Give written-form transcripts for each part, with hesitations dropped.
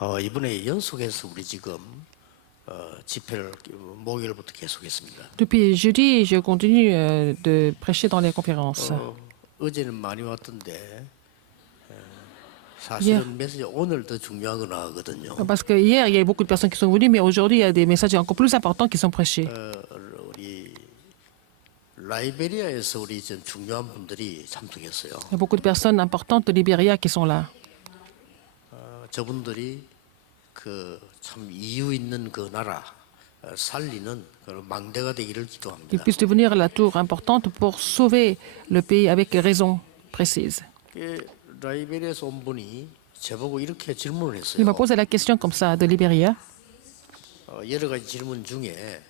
이번에 연속해서 우리 지금 집회를 목요일부터 계속했습니다. Depuis jeudi, je continue de prêcher dans les conférences. 어제는 많이 왔던데 Hier. 사실은 메시지 오늘 더 중요한 거 나거든요. Parce que hier, il y a beaucoup de personnes qui sont venues, mais aujourd'hui, il y a des messages encore plus importants qui sont prêchés. 우리 라이베리아에서 우리 전 중요한 분들이 참석했어요. Il y a beaucoup de personnes importantes de Libéria qui sont là. 저분들이 그 참 이유 있는 그 나라 살리는 그 망대가 되기를 Ils 기도합니다. puissent devenir la tour importante pour sauver le pays avec raison précise. 라이베리아에서 온 분이 저보고 이렇게 질문을 Il 했어요. m'a posé la question comme ça de Libéria. 여러 가지 질문 중에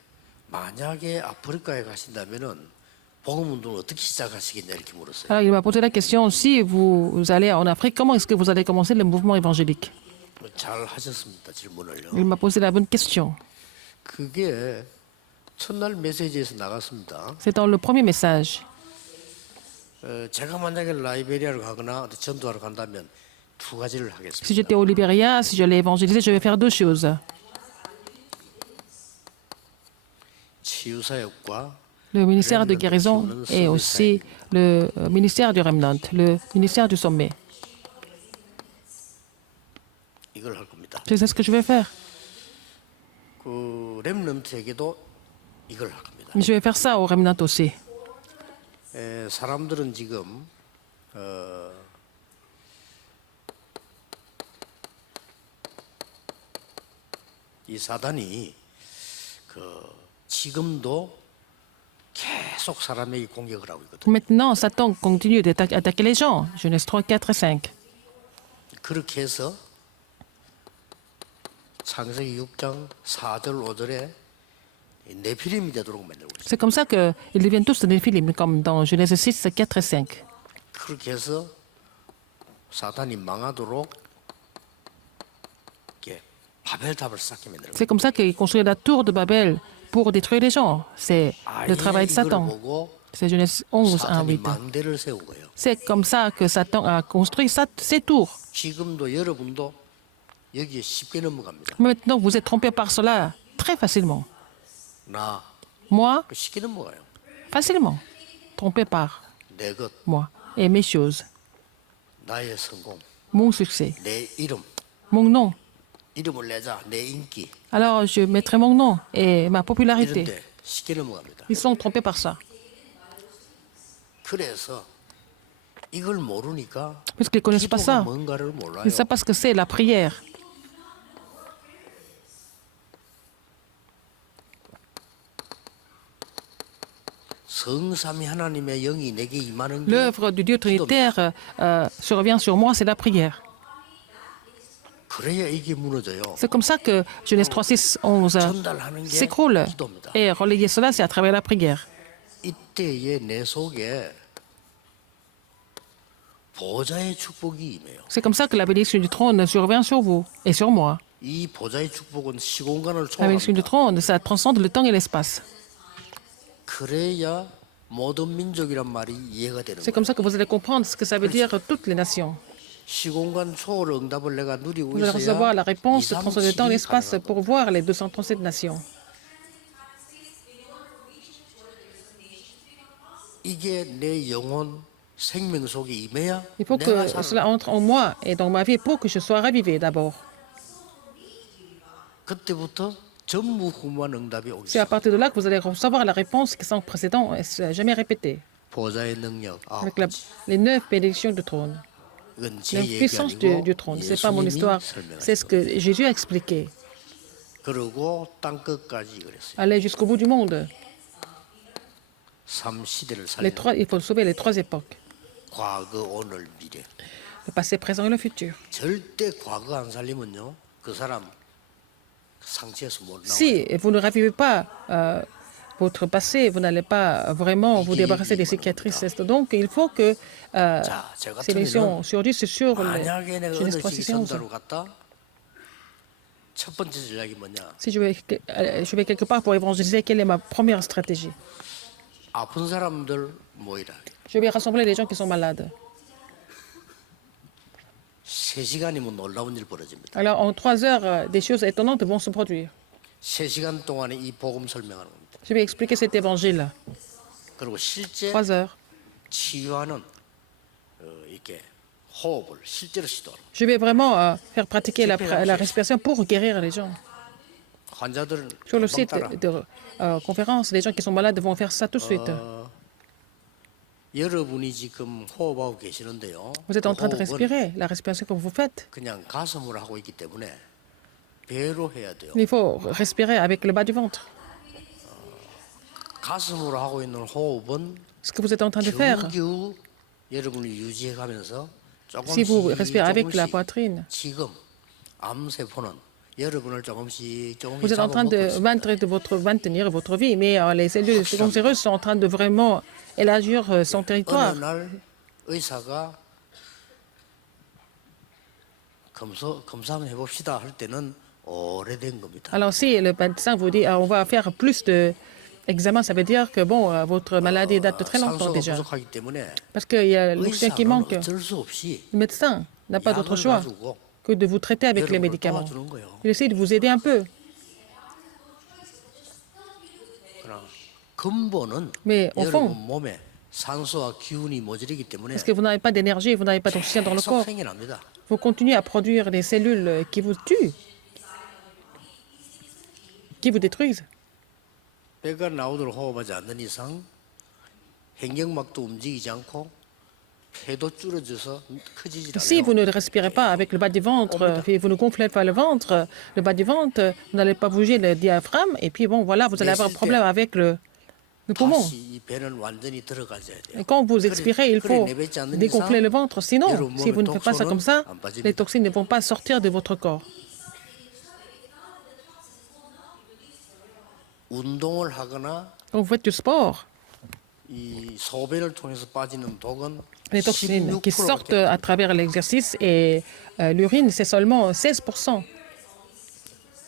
만약에 아프리카에 가신다면은 복음 운동을 어떻게 시작하시겠냐 이렇게 물었어요. Alors, il m'a posé la question, si vous allez en Afrique, comment est-ce que vous allez commencer le mouvement évangélique? 잘 하셨습니다 질문을요. Il m'a posé la bonne question. 그게 첫날 메시지에서 나갔습니다. C'est dans le premier message. 제가 만약에 라이베리아를 가거나 어디 전도하러 간다면 두 가지를 Si 하겠습니다. j'étais au Libéria, si j'allais évangéliser, je vais faire deux choses. 치유 사역과 Le ministère de guérison et aussi le ministère du Remnant, le ministère du sommet. 이걸 할 겁니다. C'est ce que je vais faire. 그 렘넌트에게도 이걸 할 겁니다. Je vais faire ça au Remnant aussi. 사람들은 지금 이 사단이 그 지금도 계속 사람에게 공격을 하고 있거든요. Maintenant, Satan continue d'attaquer les gens. Genèse 3, 4 et 5. 그렇게 해서 창세기 6장 4절 5절에 네피림이 되도록 만들고 있어요. C'est comme ça qu'ils deviennent tous des Néphilim, comme dans Genèse 6, 4 et 5. 그렇게 해서 사단이 망하도록 이렇게 바벨탑을 쌓게 만들고 C'est comme ça qu'ils construisent la tour de Babel pour détruire les gens. C'est le travail de 이걸 Satan. 보고 C'est Genèse 11, 1, 사단이 8. 망대를 세운 거예요. C'est comme ça que Satan a construit ses tours. 지금도 여러분도 여기에 쉽게 넘어갑니다. Maintenant, vous êtes trompés par cela très facilement. 나 Moi, 쉽게 넘어가요. facilement. Trompé par 내 것, moi et mes choses. 나의 성공, Mon succès, 내 이름, mon nom. 이름을 내자, 내 인기 Alors, je mettrai mon nom et ma popularité. 이런데 쉽게 넘어갑니다. Ils sont trompés par ça. 그래서 이걸 모르니까 Puisqu'ils ne connaissent pas 기도가 ça. 뭔가를 몰라요. Ils ne savent pas ce que c'est la prière. 성삼위 하나님의 영이 내게 임하는 게 L'œuvre du Dieu Trinitaire survient sur moi, c'est la prière. 그래야 이게 무너져요. C'est comme ça que Genèse 3, 6, 11 전달하는 게 s'écroule. 기도입니다. Et relayer cela, c'est à travers la prière. 이때에 내 속에 보좌의 축복이 임해요. C'est comme ça que la bénédiction du trône survient sur vous et sur moi. 이 보좌의 축복은 시공간을 La bénédiction du 초월합니다. trône, ça transcende le temps et l'espace. 그래야 모든 민족이란 말이 이해가 되는 C'est 거예요. comme ça que vous allez comprendre ce que ça veut dire toutes les nations. 시공간 초월 응답을 내가 누리고 Vous allez recevoir la 있어야 réponse de transcender le temps et 237이 l'espace 가능하고 pour voir les 237 nations. 이게 내 영혼 생명 속에 임해야 Il faut 내가 que 사는 cela entre en moi et dans ma vie pour que je sois ravivé d'abord. 그때부터 전무후무한 응답이 오기 C'est à 시작. partir de là que vous allez recevoir la réponse qui sont précédentes et jamais répétée. 보좌의 능력 Avec 9가지. les 9 bénédictions du trône. 이건 제 La 얘기 puissance 아니고 du trône. Ce n'est pas mon 예수님이 histoire. C'est ce 설명하신 거예요. que Jésus a expliqué. 그리고 땅 끝까지 그랬어요. Aller jusqu'au bout du monde. 3시대를 Les 살려. trois, il faut sauver les trois époques. 과거, 오늘, 미래. Le passé, présent et le futur. 절대 과거 안 살리면요. 그 사람 상처에서 못 나와요. Si vous ne ravivez pas votre passé, vous n'allez pas vraiment vous débarrasser des cicatrices. Donc, il faut que 자, 저 ces 같은 missions 경우는 surgissent sur les 만약에 내가 Genèse 어느 3, 시기 6 et 11. 전도로 갔다 첫 번째 전략이 뭐냐? Si je vais quelque part pour évangéliser, quelle est ma première stratégie? 아픈 사람들 모이라. Je vais rassembler les gens qui sont malades. 3시간이면 놀라운 일 벌어집니다. Alors en 3 heures, des choses étonnantes vont se produire. 3시간 동안에 이 복음 설명하는 겁니다. Je vais expliquer cet évangile. 그리고 실제 3 heures. 치유하는 이렇게 호흡을 실제로 시도하는 거예요. Je vais vraiment faire pratiquer la respiration pour guérir les gens. 환자들은 Sur le 금방 site 따라. de conférence, les gens qui sont malades vont faire ça tout de suite. 여러분이 지금 호흡하고 계시는데요. Vous êtes en train de 호흡은 respirer. La respiration que vous faites, 그냥 가슴으로 하고 있기 때문에 배로 해야 돼요. il faut respirer avec le bas du ventre. 가슴으로 하고 있는 호흡은 Ce que vous êtes en train de faire, 겨우겨우 여러분이 유지해가면서 si vous 조금씩 respirez avec la 조금씩 poitrine, 지금 암세포는 여러분을 조금씩 vous êtes en train 잡아먹고 de 있습니다. maintenir votre vie, mais les cellules cancéreuses sont en train de vraiment élargir son territoire. 어느 날 의사가 검사 한번 해봅시다 할 때는 오래된 겁니다. Alors si le médecin vous dit on va faire plus d'examens, ça veut dire que bon, votre maladie date de très longtemps 산소가 déjà. 부족하기 때문에 Parce qu'il y a l'oxygène qui 의사는 manque. 어쩔 수 없이 Le médecin n'a pas d'autre 약을 choix 가지고 que de vous traiter avec les 여러분을 médicaments. 도와주는 거예요. Il essaie de vous aider un peu. 그러나 근본은 Mais au fond, 여러분 몸에 산소와 기운이 모자르기 때문에 parce que vous n'avez pas d'énergie, vous n'avez pas d'oxygène dans le 계속 corps, 생겨납니다. vous continuez à produire des cellules qui vous tuent, qui vous détruisent. 배가 나오도록 호흡하지 않는 이상 횡격막도 움직이지 않고 폐도 줄어져서 커지지 Si 않아요. vous ne respirez pas avec le bas du ventre, et vous ne gonflez pas le ventre, le bas du ventre, vous n'allez pas bouger le diaphragme, et puis bon, voilà, vous allez avoir un problème avec le poumon. 다시 이 배는 완전히 들어가져야 돼요. Et quand vous expirez, il faut 내뱉지 않는 dégonfler le 이상 ventre. Sinon, 여러분 si vous ne 몸의 faites pas ça comme ça, 독소는 안 빠집니다. les toxines ne vont pas sortir de votre corps. 운동을 하거나 Quand vous faites du sport, 이 소변을 통해서 빠지는 독은 les toxines qui 16%밖에 sortent à travers l'exercice et l'urine, c'est seulement 16%.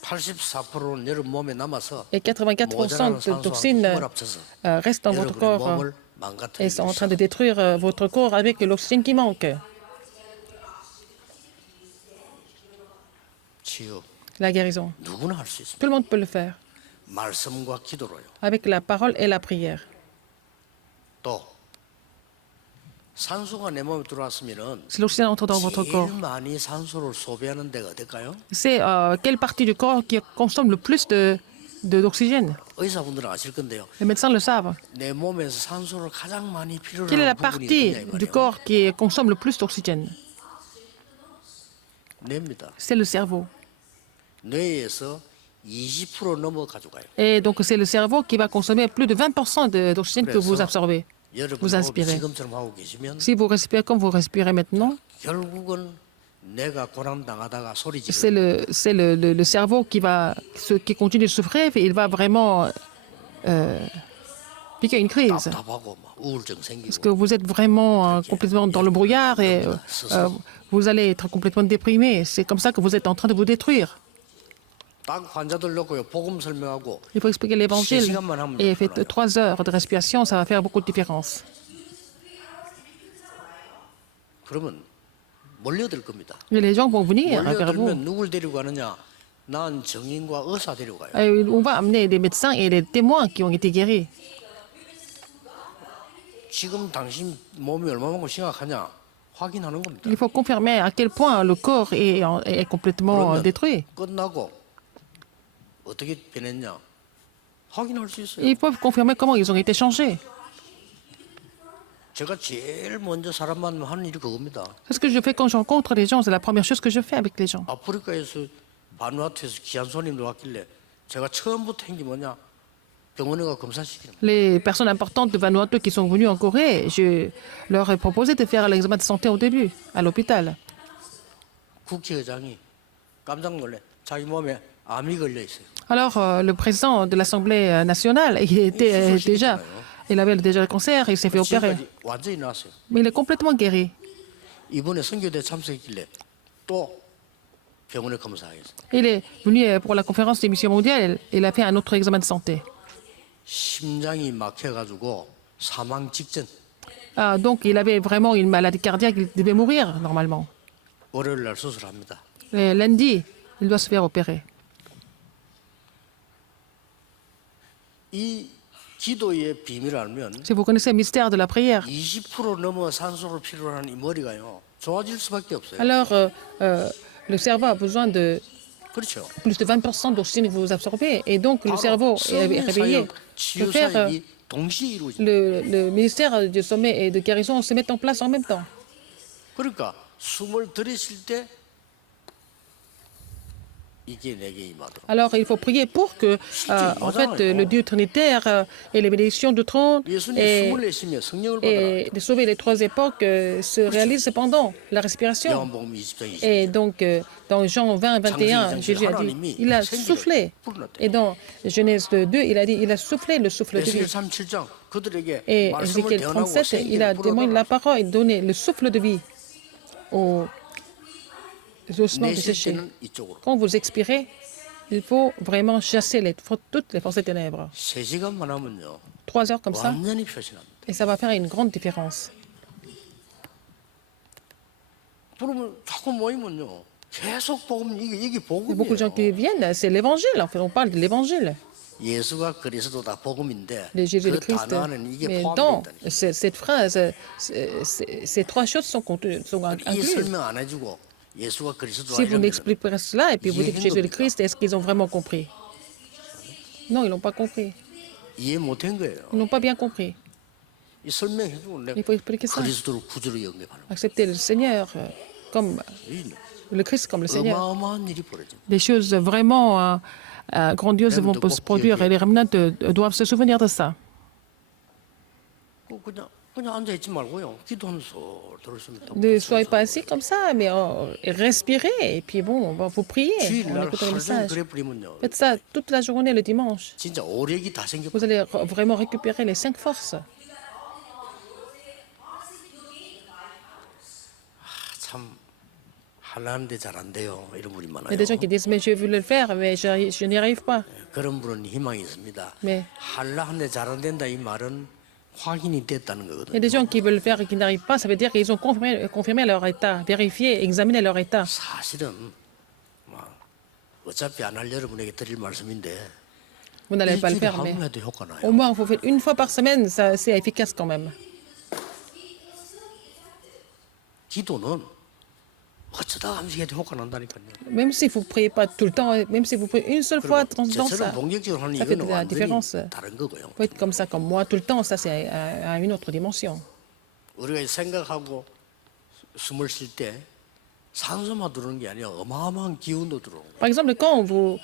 84%는 여러분 몸에 남아서 Et 84% de 산소와 toxines 힘을 합쳐서 restent dans votre 여러분의 corps 몸을 et 망가뜨리고 sont en train 있어요. de détruire votre corps avec l'oxygène qui manque. 치유 La guérison. 누구나 할 수 있습니다. Tout le monde peut le faire 말씀과 기도로요. avec la parole et la prière. 또 산소가 내 몸에 들어왔으면은 Si l'oxygène entre dans votre 제일 corps, 많이 산소를 소비하는 데가 어딜까요? c'est quelle partie du corps qui consomme le plus d'oxygène? 의사분들은 아실 건데요. Les médecins le savent. 내 몸에서 산소를 가장 많이 필요로 Quelle est la 하는 부분이 partie 어디냐 이 du 말이에요. corps qui consomme le plus d'oxygène? 뇌입니다. C'est le cerveau. 뇌에서 20% 넘어 가져가요. Et donc, c'est le cerveau qui va consommer plus de 20% d'oxygène que vous absorbez. 여러분 vous 호흡 inspirez. 지금처럼 하고 계시면 Si vous respirez comme vous respirez maintenant, 결국은 내가 고난 당하다가 소리 c'est 지르는 le cerveau qui continue de souffrir et il va vraiment piquer une crise. 답답하고 막 우울증 Parce 생기고 que vous êtes vraiment complètement dans le brouillard et vous allez être complètement déprimé. C'est comme ça que vous êtes en train de vous détruire. 딱 환자들 놓고요 복음 설명하고 Il faut expliquer l'évangile. 3시간만 하면 Et faites 편해요. 3 heures de respiration, ça va faire beaucoup de différence. 그러면 몰려들 겁니다. Et les gens vont venir vers vous. 몰려들면 누굴 데리고 가느냐? 난 정인과 의사 데리고 가요. Et on va amener des médecins et des témoins qui ont été guéris. 지금 당신 몸이 얼마만큼 심각하냐 확인하는 겁니다. Il faut confirmer à quel point le corps est complètement 그러면 détruit. 끝나고 어떻게 변했냐 확인할 수 있어요. Ils peuvent confirmer comment ils ont été changés. 제가 제일 먼저 사람 만나면 하는 일이 그겁니다. C'est ce que je fais quand je rencontre les gens. C'est la première chose que je fais avec les gens. 아프리카에서 바누아투에서 귀한 손님들 왔길래 제가 처음부터 한 게 뭐냐 병원에 가 검사시키는 거예요. Les personnes importantes de Vanuatu qui sont venues en Corée, je leur ai proposé de faire l'examen de santé au début, à l'hôpital. 국회의장이 깜짝 놀래 자기 몸에 암이 걸려 있어요. Alors, le président de l'Assemblée nationale, il avait déjà le cancer et il s'est fait opérer. 지금까지 완전히 나았어요. Mais il est complètement guéri. 이번에 선교대 참석했길래 또 병원에 검사하겠어요. Il est venu pour la conférence des missions mondiales. Il a fait un autre examen de santé. 심장이 막혀가지고 사망 직전. Donc, il avait vraiment une maladie cardiaque. Il devait mourir, normalement. 월요일 날 수술합니다. Et lundi, il doit se faire opérer. 이 기도의 비밀을 알면 Si vous connaissez le mystère de la prière, 20% 넘어 산소를 필요로 하는 이 머리가요. 좋아질 수밖에 없어요. alors le cerveau a besoin de 그렇죠. plus de 20% d'oxygène que vous absorbez. Et donc le 바로 cerveau est 성령 réveillé. 사역, 치유 peut faire 사역이 동시에 이루어집니다. le ministère du sommet et de guérison se met en place en même temps. 그러니까 숨을 들이쉴 때 이게 내게 임하도록. Alors il faut prier pour que, en fait, le Dieu trinitaire et les bénédictions du trône 예수님 et, 숨을 내쉬며 성령을 받아라. et de sauver les trois époques se réalisent pendant la respiration. 요한복음 20장 20절. Et donc, dans Jean 20, 21, Jésus a dit, il a soufflé. Et dans Genèse 2, il a dit, il a soufflé le souffle de vie. 에스겔 37장 그들에게 Et 말씀을 Ézéchiel 대언하고 37, il a 생기를 témoigné la 불어넣어라. parole et donné le souffle de vie aux ossements 내쉴 desséchés. 때는 이쪽으로. Quand vous expirez, il faut vraiment chasser toutes les forces des ténèbres. 3시간만 하면요. 3 heures comme ça, 완전히 표시납니다. et ça va faire une grande différence. 그러면 자꾸 모이면요. 계속 복음 이게 Beaucoup de gens qui 복음이에요. viennent, c'est l'évangile. En fait, on parle de l'évangile. 예수가 그리스도다 복음인데 De Jésus le 그 Christ. 단어는 이게 Mais dans 포함된다니까. cette phrase, ces trois choses sont 이 incluses. 설명 안 해주고 예수가 그리스도다 Si vous 이러면 n'expliquez pas cela et puis vous dites que Jésus est le Christ, est-ce qu'ils ont vraiment compris? Non, ils n'ont pas compris. 이해 못한 거예요. Ils n'ont pas bien compris. 이 설명해주고 내가 Il faut expliquer ça. 그리스도를 구주로 영접하는 Accepter le Seigneur comme 거예요. le Christ comme le Seigneur. 어마어마한 일이 벌어집니다. Des choses vraiment grandioses vont se produire et les remnants doivent se souvenir de ça. 그냥 앉아 있지 말고요. 기도하면서 들으시면 또 Ne soyez pas assis comme ça, mais respirez et puis bon, vous priez en 주일날 écoutant le 하루 종일 message. 그래 뿌리면요. Faites ça toute la journée le dimanche. 진짜 오력이 다 생겨. Vous allez vraiment récupérer les 5 forces. 참 하려는데 잘 안 돼요. 이런 분이 Il y 많아요. a des gens qui disent, mais je veux le faire, mais je n'y arrive pas. 그런 분은 희망이 있습니다. 네. 하려 하는데 잘 안 된다 이 말은 확인이 됐다는 Il y a 거거든요. des gens qui veulent le faire et qui n'arrivent pas, ça veut dire qu'ils ont confirmé leur état, vérifié, examiné leur état. 사실은 막 어차피 안 할 여러분에게 드릴 말씀인데 Vous n'allez pas le 일주일에 faire, 한 mais 번 해도 효과 나요. au moins, vous faites une fois par semaine, ça, c'est efficace quand même. 기도는 어쩌다 한번 해도 효과 난다니까요. Même si vous ne priez pas tout le temps, même si vous priez une seule fois de temps en temps, 저처럼 ça 본격적으로 하는 ça fait de 이거는 la 완전히 différence. 다른 거고요. Faut être comme ça, comme moi, tout le temps, ça c'est à une autre dimension. 우리가 생각하고 숨을 쉴 때 산소만 들어오는 게 아니라 어마어마한 기운도 들어오는 거예요. Par exemple, quand vous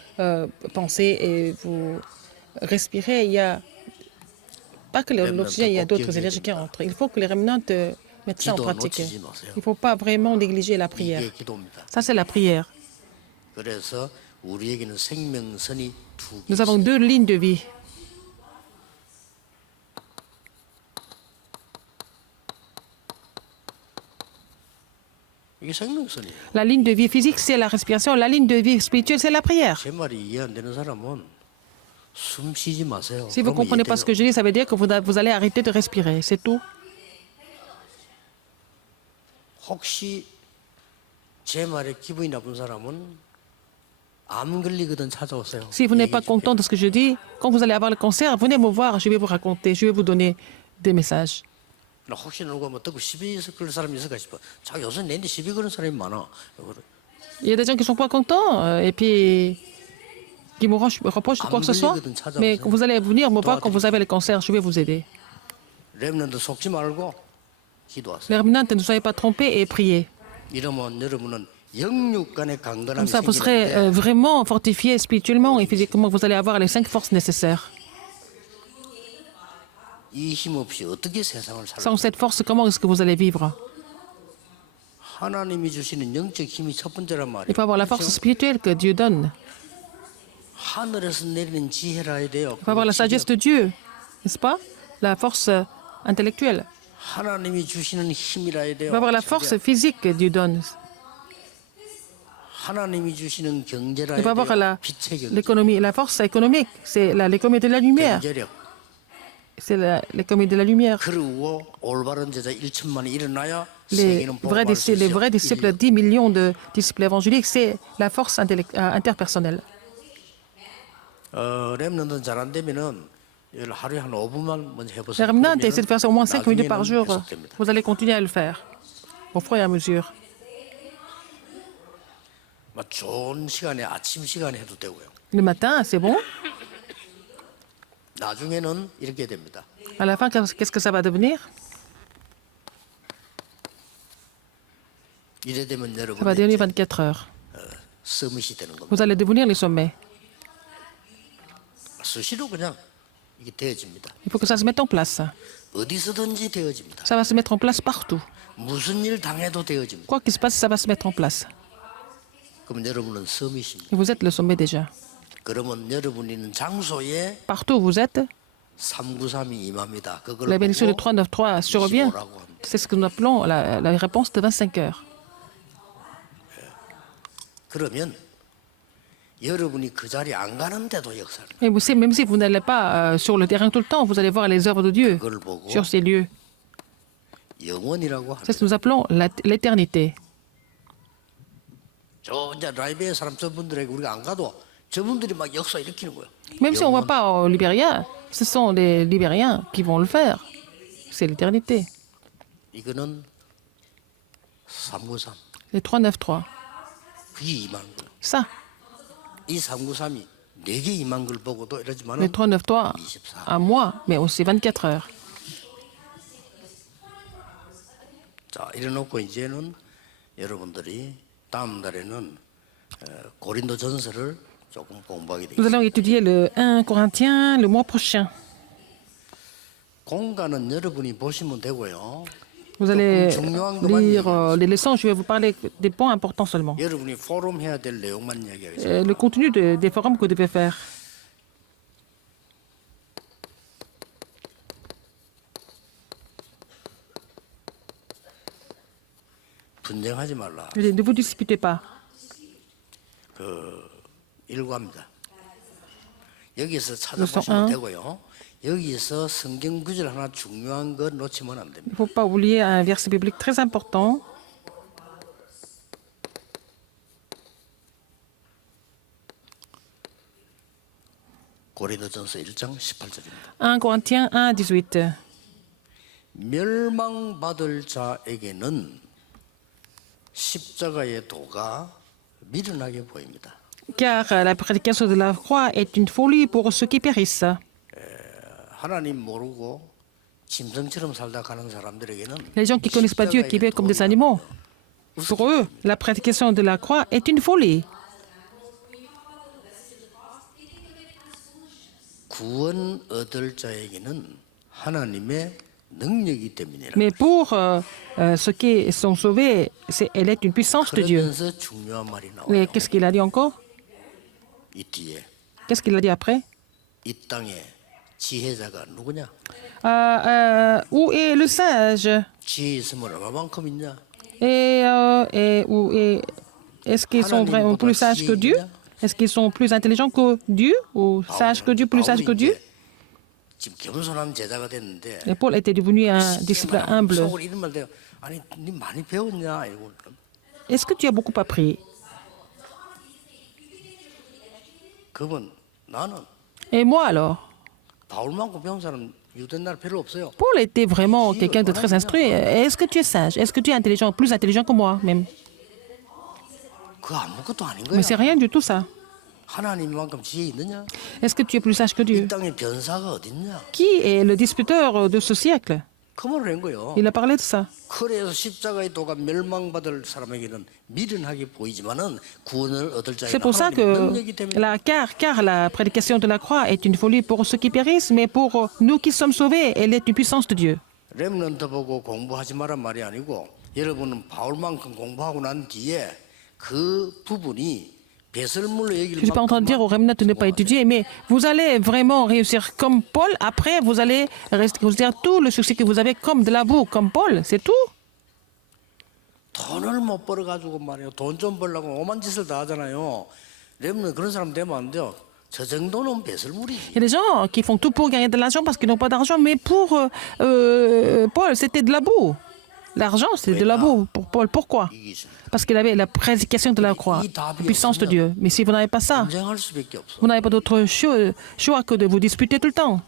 pensez et vous respirez, il y a pas que l'oxygène, il y a d'autres énergies qui entrent. Il faut que les remnants mettent ça en 기도 pratique. 놓치지 마세요. Il ne faut pas vraiment négliger la prière. 이게 기도입니다. Ça, c'est la prière. 그래서 우리에게는 생명선이 두 개. Nous avons deux lignes de vie. 이게 생명선이에요. La ligne de vie physique, c'est la respiration. La ligne de vie spirituelle, c'est la prière. 제 말이 이해 안 되는 사람은 숨 쉬지 마세요. Si vous ne 그러면 comprenez pas ce que 이해돼요. je dis, ça veut dire que vous allez arrêter de respirer. C'est tout. 혹시 제 말에 기분이 나쁜 사람은 암 걸리거든 찾아오세요. Si vous n'êtes pas 얘기해 줄게요. content de ce que je dis, quand vous allez avoir le cancer, venez me voir, je vais vous raconter, je vais vous donner des messages. 나 혹시 누가 뭐 듣고 시비 걸릴 사람이 있을까 싶어. 자 요새 내한테 시비 거는 사람이 많아. Il y a des gens qui ne sont pas contents et puis qui me reprochent quoi que ce soit. Mais quand vous allez venir me voir quand vous avez le cancer, je vais vous aider. 렘넌트 속지 말고 기도하세요. Les remnants, ne soyez pas trompés et priez. 이러면 여러분은 영육 간의 Comme 강건함이 ça, vous serez 생기는데 vraiment fortifiés spirituellement et physiquement. Vous allez avoir les 5 forces nécessaires. 이 힘 없이 어떻게 세상을 살아? Sans cette force, comment est-ce que vous allez vivre? 하나님이 주시는 영적 힘이 첫 번째란 Il 말이에요. faut avoir la force spirituelle que Dieu donne. 하늘에서 내리는 지혜라 해야 돼요. Il faut avoir la sagesse de Dieu, n'est-ce pas? La force intellectuelle. 하나님이 주시는 힘이라 해야 Il 돼요. faut avoir la force physique que Dieu donne. 하나님이 주시는 경제라 Il faut 해야 avoir 돼요. 빛의 경제. l'économie. La force économique, c'est l'économie de la lumière. 경제력. C'est l'économie de la lumière. 그리고 올바른 제자 1천만이 일어나야 les 세계는 vrais, 복음할 수 les 있어요. vrais disciples, 10 millions de disciples évangéliques, c'est la force interpersonnelle. 렘넌트는 잘 안 되면은 이걸 하루에 한 5분만 먼저 Les 해보세요. remnants, essayez de faire ça au moins 5 minutes par 나중에는 jour. 계속됩니다. Vous allez continuer à le faire au fur et à mesure. 막 좋은 시간에 아침 시간에 해도 되고요. Le matin, c'est bon. 나중에는 이렇게 됩니다. À la fin, qu'est-ce que ça va devenir? 이래 되면 Ça va 여러분이 devenir 24 heures. 서밋이 되는 겁니다. Vous allez devenir les sommets. 수시로 그냥 이게 되어집니다. Il faut que ça se mette en place. 어디서든지 되어집니다. Ça va se mettre en place partout. 무슨 일 당해도 되어집니다. Quoi qu'il se passe, ça va se mettre en place. 그럼 여러분은 서밋입니다. Et vous êtes le sommet déjà. 그러면 여러분이 있는 장소에 Partout où vous êtes, 393이 임합니다. 그걸 la bénédiction de 보고 393 survient. 25라고 합니다. C'est ce que nous appelons la réponse de 25 heures. 그러면 여러분이 그 자리에 안 가는데도 역사를 Et vous savez, même si vous n'allez pas sur le terrain tout le temps, vous allez voir les œuvres de Dieu 그걸 보고 sur ces lieux. 영원이라고 합니다. C'est ce que nous appelons l'éternité. 저 이제 라이브의 사람 저분들에게 우리가 안 가도 저분들이 막 역사 일으키는 거예요. Même si on ne va pas au Libéria, ce sont les Libériens qui vont le faire. C'est l'éternité. 이거는 393. Les 393. 그게 임한 거예요. Ça, 이 393이 4개 임한 걸 보고도 les 이러지만은 393 24. à moi, mais aussi 24 heures. 자, 이래놓고 이제는 여러분들이 다음 달에는 고린도 전서를 조금 공부하게 Nous 되겠습니다. allons étudier le 1 Corinthiens le mois prochain. 공간은 여러분이 보시면 되고요. Vous allez 중요한 것만 lire 얘기하겠습니다. les leçons. Je vais vous parler des points importants seulement. 여러분이 포럼 해야 될 내용만 이야기하겠습니다. Le contenu des forums que vous devez faire. 분쟁하지 말라. Ne vous disputez pas. 일과입니다. 여기서 leçon 찾아보시면 1. 되고요. 여기서 성경 구절 하나 중요한 거 놓치면 안 Il 됩니다. ne faut pas oublier un verset biblique très important. 고린도전서 1장 18절입니다. 1 Corinthiens 1, 18. 멸망받을 자에게는 십자가의 도가 미련하게 보입니다. Car la prédication de la croix est une folie pour ceux qui périssent. 하나님 모르고 짐승처럼 살다 가는 사람들에게는 Les gens qui ne connaissent pas Dieu, qui vivent comme des animaux, pour eux, la prédication de la croix est une folie. 구원 얻을 자에게는 하나님의 능력이 때문이라. Mais pour ceux qui sont sauvés, elle est une puissance de Dieu. 그러면서 중요한 말이 Et 나와요. qu'est-ce qu'il a dit encore? 이 뒤에 Qu'est-ce qu'il a dit après? 이 땅에 지혜자가 누구냐? Où est le sage? 지혜 있으면 얼마만큼 있냐? Est-ce qu'ils sont vraiment plus sages que Dieu? Est-ce qu'ils sont plus intelligents que Dieu? Ou sages que Dieu, plus sages que Dieu? 지금 겸손한 제자가 됐는데 Et Paul était devenu un disciple humble. 속으로 이런 말 돼요. 아니, 니 많이 배웠냐? 이러고 Est-ce que tu as beaucoup appris? 그러면 나는 Et moi alors? 바울만큼 배운 사람 유대 날 별로 없어요. Paul était vraiment quelqu'un de très instruit. Est-ce que tu es sage? Est-ce que tu es intelligent, plus intelligent que moi même? 그거 아무것도 아닌 거야. Mais c'est rien du tout ça. 하나님만큼 지혜 있느냐? Est-ce que tu es plus sage que 이 Dieu? 땅에 변사가 어딨냐? Qui est le disputeur de ce siècle? 그 말을 한 거예요. Il a parlé de ça. 그래서 십자가의 도가 멸망받을 사람에게는 미련하게 보이지만은 구원을 얻을 C'est 자에게는 pour ça 하나님의 que 능력이 때문에 car la prédication de la croix est une folie pour ceux qui périssent, mais pour nous qui sommes sauvés, elle est une puissance de Dieu. 렘넌트 보고 공부하지 마란 말이 아니고 여러분은 바울만큼 공부하고 난 뒤에 그 부분이 배설물로 Je 얘기를 ne suis pas en train de dire au remnant de ne pas étudier, mais vous allez vraiment réussir comme Paul. Après, vous allez considérer tout le succès que vous avez comme de la boue, comme Paul. C'est tout. 돈을 못 벌어가지고 말이에요. 돈 좀 벌려고 오만 짓을 다 하잖아요. 렘넌트 그런 사람 되면 안 돼요. 저 정도는 배설물이지. Il y a des gens qui font tout pour gagner de l'argent parce qu'ils n'ont pas d'argent, mais pour Paul, c'était de la boue. L'argent, c'est de la boue pour Paul. Pourquoi? 이게 있습니다. Parce qu'il avait la prédication de la croix, la puissance de Dieu. Mais si vous n'avez pas ça, 분쟁할 수밖에 없어. vous n'avez pas d'autre choix que de vous disputer tout le temps.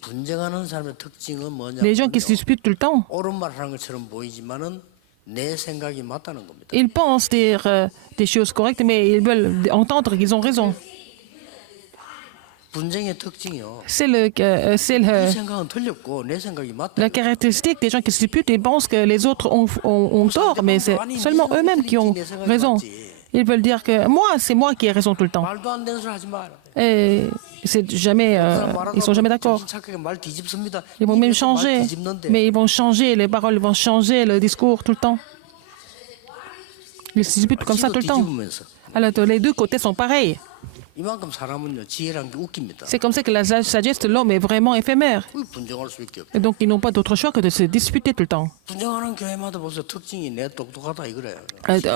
분쟁하는 사람의 특징은 뭐냐? Les gens qui se disputent tout le temps, 옳은 말하는 것처럼 보이지만은 내 생각이 맞다는 겁니다. ils pensent dire des choses correctes, mais ils veulent entendre qu'ils ont raison. 분쟁의 특징이요. C'est 이 생각은 틀렸고 내 생각이 맞다. la caractéristique des gens qui se disputent. Ils pensent que les autres ont tort, mais c'est seulement eux-mêmes qui ont raison. Ils veulent dire que c'est moi qui ai raison tout le temps. 말도 안 되는 소리 하지 마라. Et c'est jamais, ils sont jamais d'accord. 정신 착하게 말 뒤집습니다. Ils vont même 입에서 말 changer, 뒤집는데 mais ils vont changer, les paroles vont changer, le discours tout le temps. Ils se disputent comme ça tout le temps. 뒤집으면서 Alors les deux côtés sont pareils. 이만큼 사람은요 지혜란 게 웃깁니다. C'est comme ça que la sagesse de l'homme est vraiment éphémère. 왜 분쟁할 수밖에 없어. Et donc ils n'ont pas d'autre choix que de se disputer tout le temps. 분쟁하는 교회마다 보세요 특징이 내 똑똑하다 이거래요.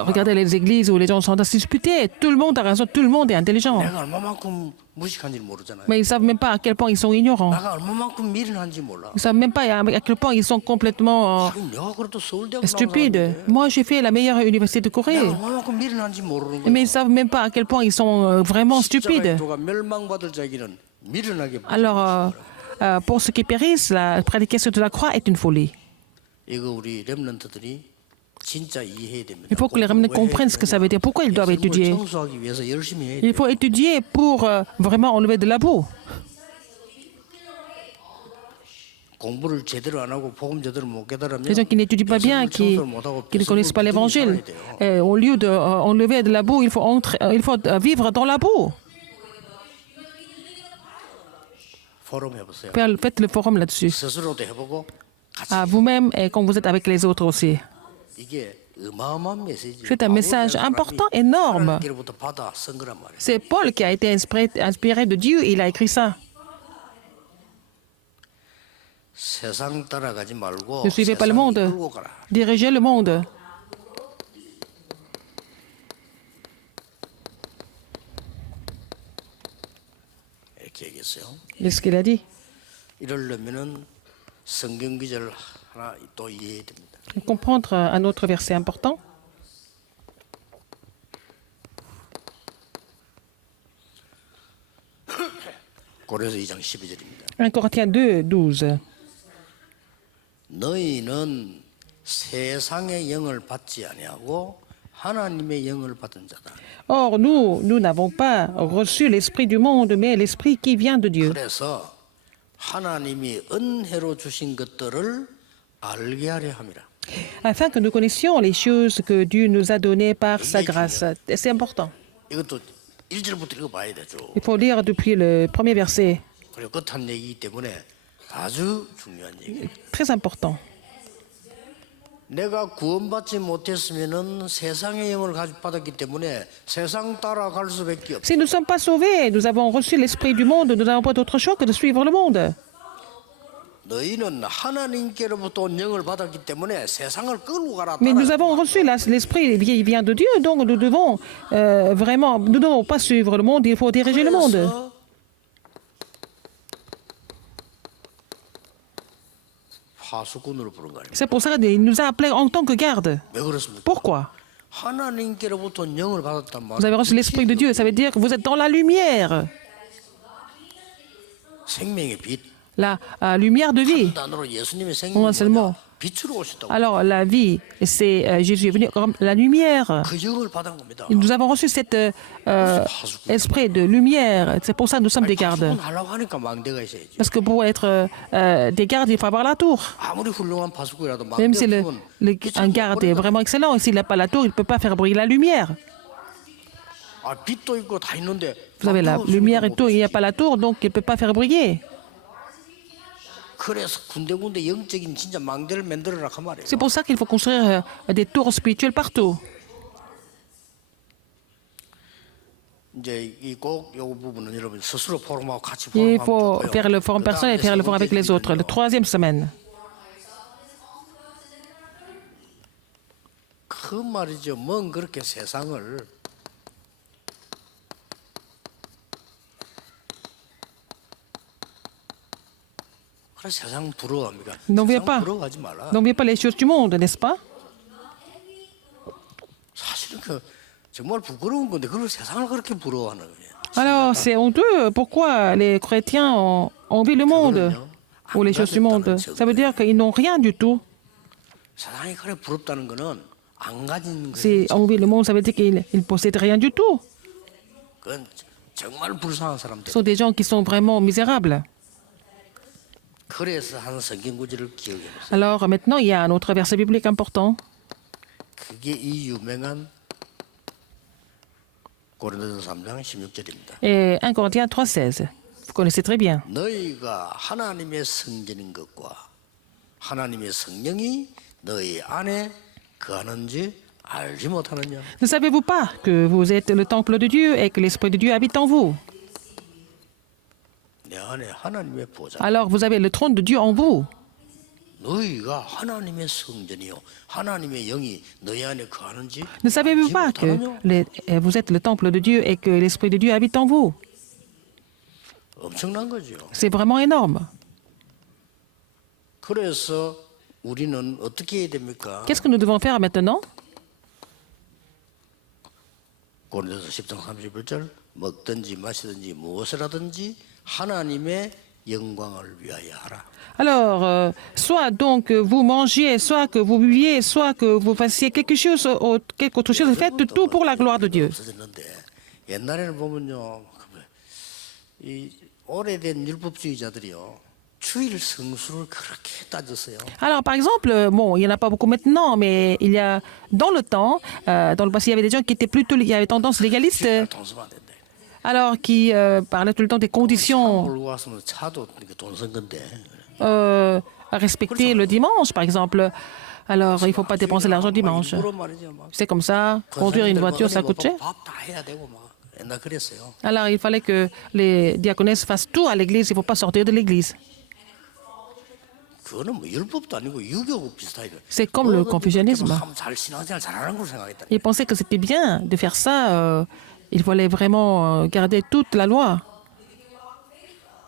Regardez les églises où les gens sont à se disputer. Tout le monde a raison, tout le monde est intelligent. 내가 얼마만큼 무식한지 모르잖아요. Mais ils ne savent même pas à quel point ils sont ignorants. 내가 얼마만큼 미련한지 몰라. Ils ne savent même pas à quel point ils sont complètement 하긴 내가 그래도 서울대학 나온 stupides. 사람인데 Moi, j'ai fait la meilleure université de Corée. 내가 얼마만큼 미련한지 모르는 거예요. Mais ils ne savent même pas à quel point ils sont vraiment stupides. 십자가의 도가 멸망받을 자기는 미련하게 Alors, pour ceux qui périssent, la prédication de la croix est une folie. 이거 우리 렘넌트들이 진짜 이해해야 됩니다. Il faut que les remnants comprennent ce que ça veut dire. Pourquoi ils doivent étudier? 청소하기 위해서 열심히 해야 Il 돼요. faut étudier pour vraiment enlever de la boue. 공부를 제대로 안 하고 복음 제대로 못 깨달으면 Les gens qui n'étudient pas bien, qui ne connaissent pas l'évangile, au lieu d'enlever de la boue, il faut vivre dans la boue. 포럼 해보세요. Faites le forum là-dessus. 스스로도 해보고 같이 À vous-même et quand vous êtes avec les autres aussi. 이게 어마어마한 메시지. C'est un message important, énorme. 하나님께로부터 받아 쓴 거란 말이에요. C'est Paul qui a été inspiré de Dieu, il a écrit ça. 세상 따라가지 말고 Ne suivez pas le 세상 monde. 이끌고 가라. Dirigez le monde. 이렇게 얘기했어요. C'est ce qu'il a dit. 이러려면은 성경 구절 하나 또 이해해야 됩니다. Comprendre un autre verset important. 고린도서 2장 12절입니다. 1 Corinthiens 2, 12. 너희는 세상의 영을 받지 아니하고 하나님의 영을 받은 자다. Or, nous n'avons pas reçu l'esprit du monde, mais l'esprit qui vient de Dieu. 그래서 하나님이 은혜로 주신 것들을 알게 하려 함이라. Afin que nous connaissions les choses que Dieu nous a données par sa grâce. C'est important. 이것도 1절부터 읽어봐야 되죠. Il faut lire depuis le premier verset. 그리고 끝한 얘기이기 때문에 아주 중요한 얘기. Très important. 내가 구원받지 못했으면은 세상의 영을 받았기 때문에 세상 따라갈 수밖에 없어. Si nous ne sommes pas sauvés, nous avons reçu l'esprit du monde, nous n'avons pas d'autre choix que de suivre le monde. 너희는 하나님께로부터 온 영을 받았기 때문에 세상을 끌고 가라. Mais nous 따라가라. avons reçu l'esprit qui vient de Dieu, donc nous devons vraiment, nous ne devons pas suivre le monde, il faut diriger le monde. 그래서 파수꾼으로 부른 거 아닙니까? C'est pour ça qu'il nous a appelés en tant que garde. 왜 그렇습니까? Pourquoi? 하나님께로부터 온 영을 받았단 Vous avez 말이에요. reçu l'esprit de Dieu, ça veut dire que vous êtes dans la lumière, 생명의 빛. la lumière de vie. 단어로 예수님의 Un seul mot. 생명이 빛으로 오셨다고. Alors la vie, c'est Jésus est venu comme la lumière. 그 영을 받은 겁니다. Nous avons reçu cet esprit de lumière. C'est pour ça que nous sommes des gardes. 하려고 하니까 망대가 있어야지. Parce que pour être des gardes, il faut avoir la tour. 아무리 훌륭한 파수꾼이라도 Même 망대 si 없으면 un garde est vraiment excellent, et s'il n'a pas la tour, il ne peut pas faire briller la lumière. 아, 빛도 있고 다 있는데 Vous avez la lumière et tout, il n'y a pas la tour, donc il ne peut pas faire briller. 그래서 군데군데 영적인 진짜 망대를 만들어라 그 말이에요. C'est pour ça qu'il faut construire des tours spirituelles partout. 이제 이 부분은 여러분 스스로 포럼하고 같이 Il 포럼하면 faut 좋고요. faire le forum personnel et faire le forum avec les autres. La troisième semaine. 그 말이죠. 뭔 그렇게 세상을 그래 세상 부러워합니까? N'enviez 세상 pas. 부러워하지 말라. N'enviez pas les choses du monde, n'est-ce pas? 사실은 그 정말 부끄러운 건데 그걸 세상을 그렇게 부러워하는 거예요. Alors, c'est honteux. Pourquoi les chrétiens envient le monde ou les choses du monde? Ça veut dire qu'ils n'ont rien du tout. 세상이 그래 부럽다는 거는 안 가진 Si 거예요. envient le monde, ça veut dire qu'ils ne possèdent rien du tout. 그건 정말 불쌍한 Ce 사람들. sont des gens qui sont vraiment misérables. 그래서 한 성경 구절을 기억해 보세요. Alors, maintenant, il y a un autre verset biblique important. 그게 이 유명한 고린도서 3장 16절입니다. Et 1 Corinthiens 3,16. Vous connaissez très bien. 너희가 하나님의 성전인 것과 하나님의 성령이 너희 안에 거하는지 알지 못하느냐? Ne savez-vous pas que vous êtes le temple de Dieu et que l'Esprit de Dieu habite en vous? 내 안에 하나님의 보좌. Alors, vous avez le trône de Dieu en vous. 너희가 하나님의 성전이요 하나님의 영이 너희 안에 거하는지 Ne savez-vous 알지 pas que 못하느냐? vous êtes le temple de Dieu et que l'Esprit de Dieu habite en vous? 엄청난 거죠. C'est vraiment énorme. 그래서 우리는 어떻게 해야 됩니까? Qu'est-ce que nous devons faire maintenant? 고린도서 10장 31절 먹든지 마시든지 무엇을 하든지 하나님의 영광을 위하여 하라. Alors, soit donc vous mangiez, soit que vous buviez, soit que vous fassiez quelque chose, quelque autre chose, faites tout pour la gloire de Dieu. 없어졌는데 옛날에는 보면요, 이 오래된 율법주의자들이요 주일 성수를 그렇게 따졌어요. Alors, par exemple, bon, il n'y en a pas beaucoup maintenant, mais il y a, dans le temps, dans le passé, il y avait des gens qui étaient plutôt, il y avait tendance légaliste, 주일날 돈 쓰면 안 된다. alors qui parlaient tout le temps des conditions 몰고 왔으면 차도 돈 쓴 건데. à respecter le dimanche, par exemple. Alors, il ne faut pas dépenser l'argent dimanche. 일부러 말이죠. 막 C'est comme ça, conduire une voiture, ça coûte cher. 밥다 해야 되고 막 옛날 그랬어요. Alors, il fallait que les diaconesses fassent tout à l'église, il ne faut pas sortir de l'église. 그거는 뭐 율법도 아니고 유교국 비슷하게. C'est comme le confucianisme. 잘 신앙생활 잘하는 걸 생각했다. Ils pensaient que c'était bien de faire ça. Il fallait vraiment garder toute la loi.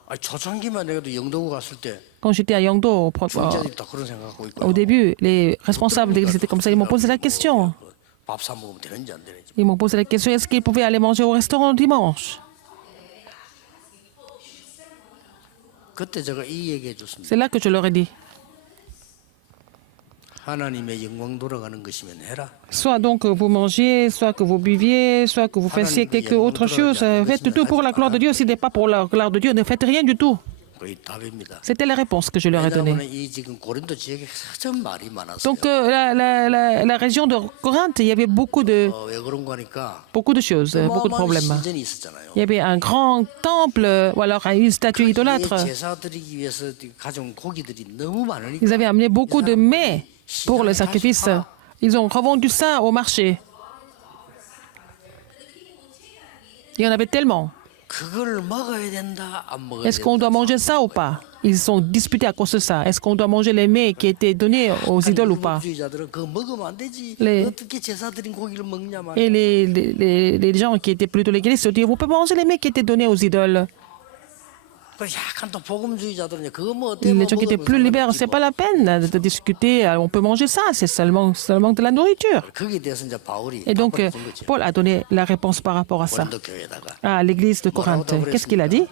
아 초창기만 해도 영도구 갔을 때 Quand j'étais à Yangdo, 중자들이 다 그런 생각하고 있고. au début, les responsables de l'église étaient comme ça. Ils m'ont posé la question. 밥 사 먹으면 되는지 안 되는지. Ils m'ont posé la question, est-ce qu'ils pouvaient aller manger au restaurant le dimanche? 그때 제가 이 얘기해 줬습니다. C'est là que je leur ai dit. 하나님의 영광 돌아가는 것이면 해라. Soit donc vous mangiez, soit que vous buviez, soit que vous fassiez quelque autre chose. Faites tout pour la gloire de Dieu. Si ce n'est pas pour la gloire de Dieu, ne faites rien du tout. 거의 답입니다. C'était la réponse que je leur ai donnée. 왜냐하면 이 지금 고린도 지역에 참 말이 많았어요. Donc la région de Corinthe, il y avait beaucoup de 왜 그런 거니까 choses, beaucoup de 어마어마한 problèmes. 신전이 있었잖아요. Il y avait un grand temple, ou alors une statue idolâtre. 제사 드리기 위해서 가져온 고기들이 너무 많으니까 Ils avaient amené beaucoup de mets pour le sacrifice. Ils ont revendu ça au marché. Il y en avait tellement. 그걸 먹어야 된다 안 먹어야 Est-ce qu'on doit manger ça ou pas? Ils sont disputés à cause de ça. Est-ce qu'on doit manger les mets qui étaient donnés aux idoles ou pas? 율법주의자들은 그거 먹으면 안 되지. Les- 어떻게 제사 드린 고기를 먹냐 말. Et les gens qui étaient plutôt légalistes se disaient, vous pouvez pas manger les mets qui étaient donnés aux idoles. 그 약간 또 복음주의자들은 그거 뭐 어때? Les gens qui étaient plus libéraux, c'est pas la peine de discuter. On peut manger ça, c'est seulement de la nourriture. 거기에 대해서 이제 바울이 Et donc, 답을 준 거죠. Paul a donné la réponse par rapport à ça, 고린도 교회에다가 à l'église de Corinthe. Qu'est-ce qu'il a dit?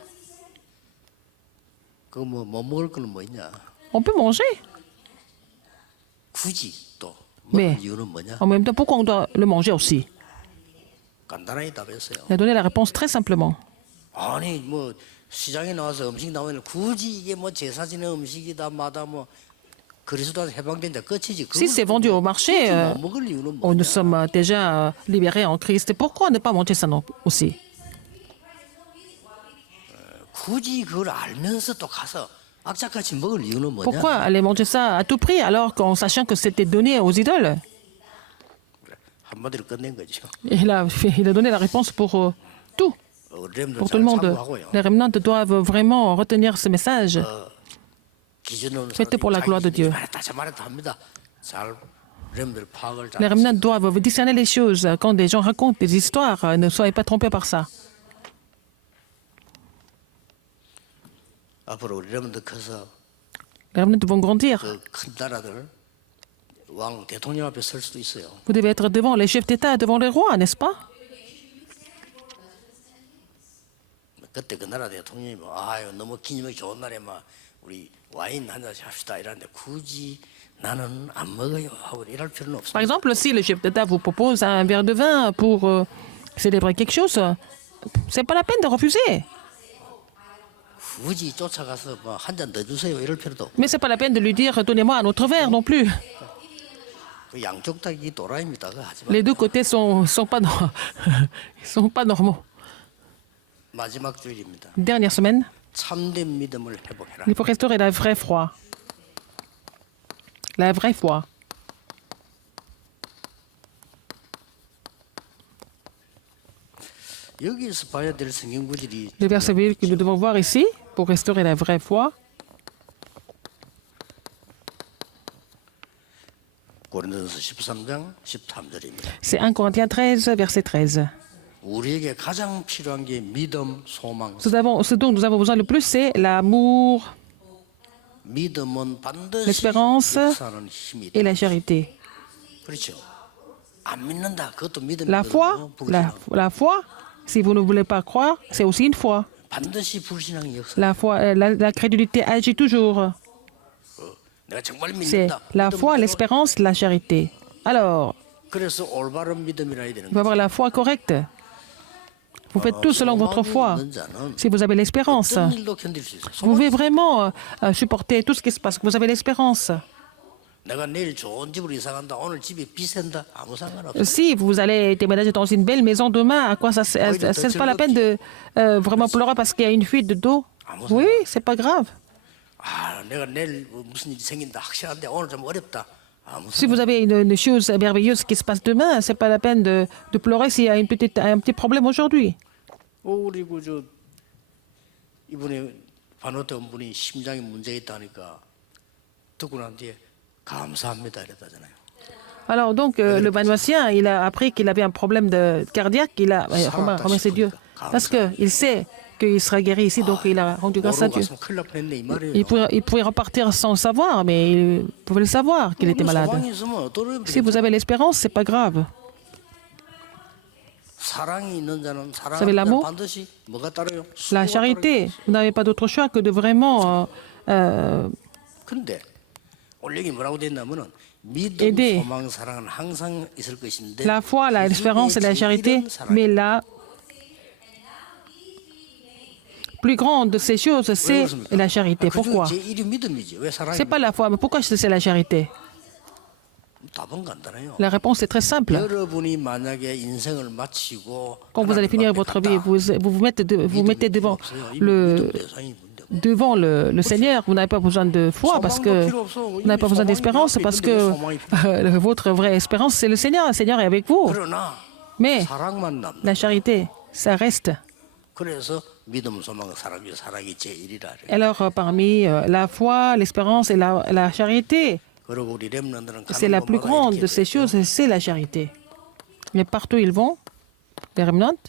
그거 뭐못 먹을 거는 뭐 있냐? On peut manger, 굳이 또 Mais- 먹을 이유는 뭐냐? en même temps, pourquoi on doit le manger aussi? 간단하게 답했어요. Il a donné la réponse très simplement. 아니 뭐 시장에 나와서 음식 나오면 굳이 이게 뭐 제사 지낸 음식이다 마다 뭐 그리스도한테 해방된다 끝이지. Si c'est vendu au marché, 못 먹을 이유는 nous 뭐냐? sommes déjà libérés en Christ. Pourquoi ne pas manger ça non aussi? 굳이 그걸 알면서 또 가서 악착같이 먹을 이유는 뭐냐? Pourquoi aller manger ça à tout prix alors qu'en sachant que c'était donné aux idoles? 그래, 한마디로 끝낸 거죠. Il a donné la réponse pour tout, 렘들 pour tout 잘 le monde. 참고하고요. Les remnants doivent vraiment retenir ce message. 기준으로 Faites pour la gloire de Dieu. 말했다 저 말했다 합니다. 잘 렘들 파악을 잘. Les remnants doivent discerner les choses. Quand des gens racontent des histoires, ne soyez pas trompés par ça. 앞으로 우리 렘들 커서 Les remnants vont grandir. 그 큰 나라들 왕 대통령 앞에 설 수도 있어요. Vous devez être devant les chefs d'État, devant les rois, n'est-ce pas? 그때 그 나라 대통령이 뭐 아유 너무 기념이 좋은 날에 막 우리 와인 한 잔씩 합시다 이러는데 굳이 나는 안 먹어요 하고 이럴 필요는 없어요. Par exemple, si le chef d'État vous propose un verre de vin pour célébrer quelque chose, c'est pas la peine de refuser. 굳이 쫓아가서 뭐 한 잔 더 주세요 이럴 필요도 없고 Mais c'est pas la peine de lui dire donnez-moi un autre verre non plus. 그 양쪽 다 이 도라입니다. 그 하지 마. Les deux côtés sont pas ils sont pas normaux. 마지막 주일입니다. Dernière semaine, 참된 믿음을 회복해라. il faut restaurer la vraie foi. La vraie foi. 여기서 봐야 될 성경 구절이 Le verset biblique que nous devons voir ici, pour restaurer la vraie foi, 고린도전서 13장 13절입니다. c'est 1 Corinthiens 13, verset 13. 우리에게 가장 필요한 게 믿음, 소망. Ce dont nous avons besoin le plus, c'est l'amour 믿음은 반드시 l'espérance 역사하는 힘이 있다. et la charité. 그렇죠. 안 믿는다. 그것도 믿음이 La foi, la foi, si vous ne voulez pas croire, c'est aussi une foi. 반드시 불신앙이 역사. La foi, la crédulité agit toujours. 내가 정말 C'est 믿는다. la 믿음대로. foi, l'espérance, la charité. Alors, 그래서 올바른 믿음이라 해야 되는 il faut 거예요. avoir la foi correcte. Vous faites tout selon votre foi. 소망이 있는 자는 Si vous avez l'espérance, 어떤 일도 견딜 수 있어요. vous pouvez vraiment supporter tout ce qui se passe. Vous avez l'espérance. 내가 내일 좋은 집으로 이사 간다. 오늘 집이 비싼다. 아무 상관없어. Si vous allez déménager dans une belle maison demain, à quoi ça sert? C'est pas la peine de vraiment pleurer parce qu'il y a une fuite d'eau. Oui, c'est pas grave. 아, 내가 내일 무슨 일이 생긴다. 확실한데 오늘 좀 어렵다. 아무 Si vous avez une chose merveilleuse qui se passe demain, c'est pas la peine de pleurer s'il y a un petit problème aujourd'hui. 우리 그저 이번에 반호태 온 분이 심장에 문제가 있다니까 듣고 난 뒤에 감사합니다 이랬다잖아요. Alors donc, le Banoissien, il a appris qu'il avait un problème cardiaque, il a remercié Dieu. Parce qu'il sait qu'il sera guéri ici, donc il a rendu grâce à 모르고 Dieu. 갔으면 큰일 날 뻔했네 이 말이에요. Il pouvait repartir sans savoir, mais il pouvait le savoir qu'il était malade. 소망이 있으면 어떠려? Si vous avez l'espérance, c'est pas grave. 사랑이 있는 자는 savez, 사랑하는 l'amour? 자는 반드시 뭐가 따라요? La 수고가 charité, vous n'avez pas d'autre choix que de vraiment 따라요. 근데 오늘 여기 뭐라고 돼 있냐면은 믿음, aider. 소망, 사랑은 항상 있을 것인데 la foi, l'espérance et la charité, mais la plus grande de ces choses, c'est la charité. Pourquoi? 제1위 믿음이지. 왜 사랑이? C'est pas la foi, mais pourquoi c'est la charité? 답은 간단해요. La réponse est très simple. 여러분이 만약에 인생을 마치고 Quand vous allez finir votre vie, vous mettez devant le Seigneur, vous n'avez pas besoin de foi parce que vous n'avez pas besoin d'espérance parce que votre vraie espérance, c'est le Seigneur. Le Seigneur est avec vous. 그러나 Mais 사랑만 남는. la charité, ça reste. 그래서 믿음, 소망, 사랑이 제1이라. Alors, parmi la foi, l'espérance et la charité, 그리고 우리 렘넌트는 c'est la plus grande de ces choses, c'est la charité. Mais partout ils vont, les remnants,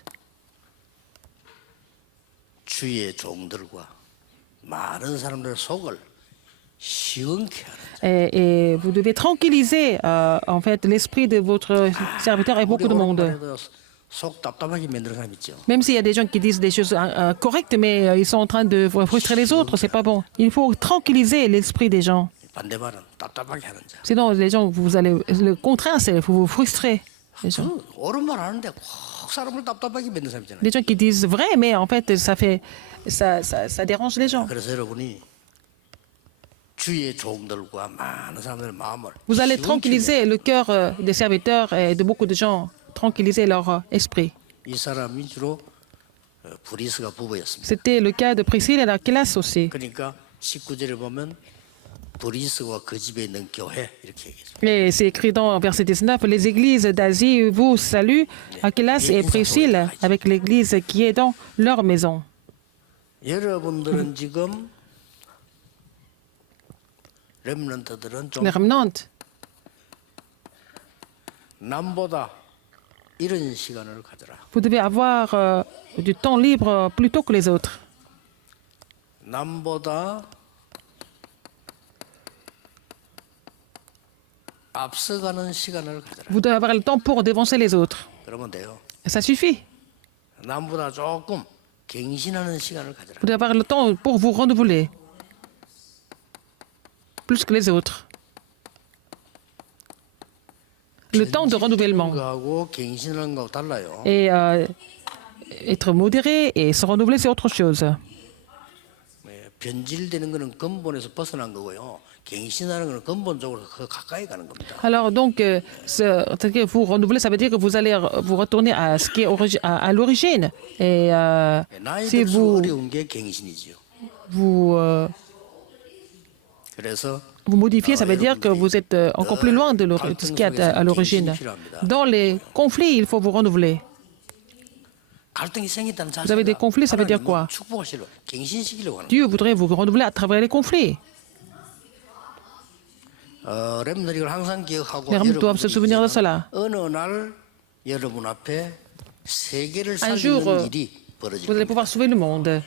주의 종들과 많은 사람들의 속을 시원케 하는 자. et vous devez tranquilliser en fait l'esprit de votre serviteur et beaucoup de monde. 오랜만에도 속 답답하게 만드는 사람 있죠. Même s'il y a des gens qui disent des choses correctes, mais ils sont en train de frustrer les autres, c'est pas bon. Il faut tranquilliser l'esprit des gens. 반대말은 답답하게 하는 자. Sinon, les gens, le contraire, c'est vous vous frustrer. Les gens. 그 옳은 말 하는데 꼭 사람을 답답하게 만드는 사람 있잖아요. Des gens qui disent vrai, mais en fait, ça dérange les gens. 그래서 여러분이 주의 종들과 많은 사람들의 마음을 Vous allez 시원케 tranquilliser le cœur des serviteurs et de beaucoup de gens, tranquilliser leur esprit. 이 사람이 주로 브리스가 부부였습니다. C'était le cas de Priscille et d'Aquilas aussi. 그러니까 19절에 보면 브리스와 그 집에 있는 교회 이렇게 얘기해요. Et c'est écrit dans verset 19, les églises d'Asie vous saluent, Aquilas et Priscille, avec l'église qui est dans leur maison. 여러분들은 지금 렘넌트들은 좀 Les remnants, 남보다 이런 시간을 가져라. vous devez avoir du temps libre plus tôt que les autres. 남보다 앞서가는 시간을 가져라. Vous devez avoir le temps pour dévancer les autres. 그러면 돼요. Et ça suffit. 남보다 조금 갱신하는 시간을 가져라. Vous devez avoir le temps pour vous renouveler. Plus que les autres. Le temps de renouvellement. 하고 갱신하는 거하고 달라요. Et être modéré et se renouveler, c'est autre chose. 변질되는 거는 근본에서 벗어난 거고요. 갱신하는 거는 근본적으로 그 가까이 가는 겁니다. Alors donc, c'est-à-dire vous renouveler, ça veut dire que vous allez vous retourner à ce qui est à l'origine. Et 나이 si 들수록 어려운 게 갱신이지요. vous 그래서 modifiez, ça veut dire que vous êtes encore plus loin de ce qui est à l'origine. Dans les conflits, il faut vous renouveler. 갈등이 생겼다는 Vous avez des conflits, ça veut dire quoi? 축복하시려고 갱신시키려고 하는 Dieu voudrait vous renouveler à travers les conflits. 렘들이 이걸 항상 기억하고 Les hommes doivent se souvenir de cela. 어느 날 여러분 앞에 세계를 Un jour, 살리는 일이 벌어질 vous allez 겁니다. pouvoir sauver le monde.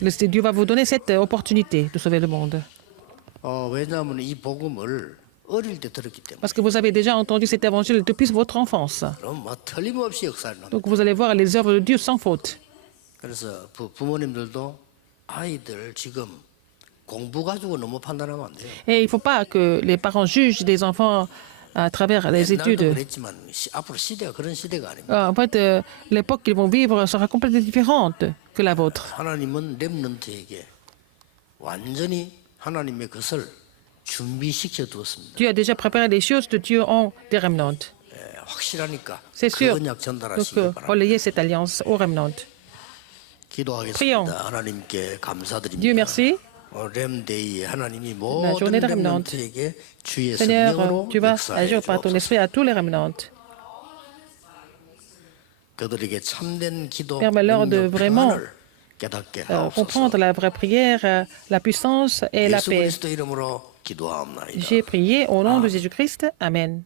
Dieu va vous donner cette opportunité de sauver le monde. 왜냐하면 이 복음을 어릴 때 들었기 때문에. Parce que vous avez déjà entendu cet évangile depuis votre enfance. 그럼 뭐 틀림없이 역사를 합니다. Donc vous allez voir les œuvres de Dieu sans faute. 그래서 부모님들도 아이들 지금 공부 가지고 너무 판단하면 안 돼요. Et il ne faut pas que les parents jugent des enfants à travers les 옛날도 études. 그랬지만 앞으로 시대가 그런 시대가 아닙니다. En fait, l'époque qu'ils vont vivre sera complètement différente que la vôtre. 하나님은 렘넌트에게 완전히 하나님의 것을 준비시켜 두었습니다. Dieu a déjà préparé les choses de Dieu en des remnants. 확실하니까 C'est 그 sûr. 언약 Donc, 전달하시기 바랍니다. relayez cette alliance aux remnants. 기도하겠습니다. 하나님께 감사드립니다. Dieu merci. 렘데이에 하나님이 La journée 모든 des remnants. 렘넌트에게 주의 Seigneur, 성령으로 tu vas 역사해 agir par ton 주옵소서. esprit à tous les remnants. 그들에게 참된 기도, Permets-leur de 능력, vraiment 평안을 깨닫게 하옵소서. comprendre la vraie prière, la puissance et la 예수 paix. 그리스도 이름으로 기도하옵나이다. J'ai prié au nom de Jésus-Christ. Amen.